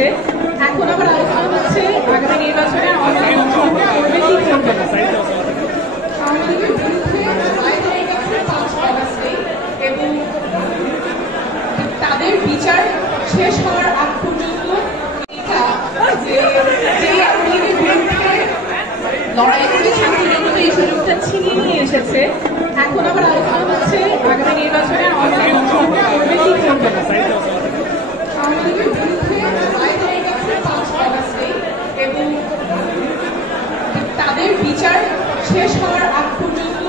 হয়েছে। এখন আবার আলোচনা হচ্ছে আগামী নির্বাচনে আওয়ামী লীগ করবে কি করবে না। আওয়ামী লীগের বিরুদ্ধে রায় হয়ে গেছে 5 অগাস্টে এবং তাদের বিচার শেষ হওয়ার আগ পর্যন্ত লড়াই করে ছাত্র জনতা এই সুযোগটা ছিনিয়ে নিয়ে এসেছে। এখন আবার আলোচনা হচ্ছে আগামী নির্বাচনে আওয়ামী লীগ করবে কি করবে না। আওয়ামী লীগের বিরুদ্ধে রায় হয়ে গেছে 5 অগাস্টে এবং তাদের বিচার শেষ হওয়ার আগ পর্যন্ত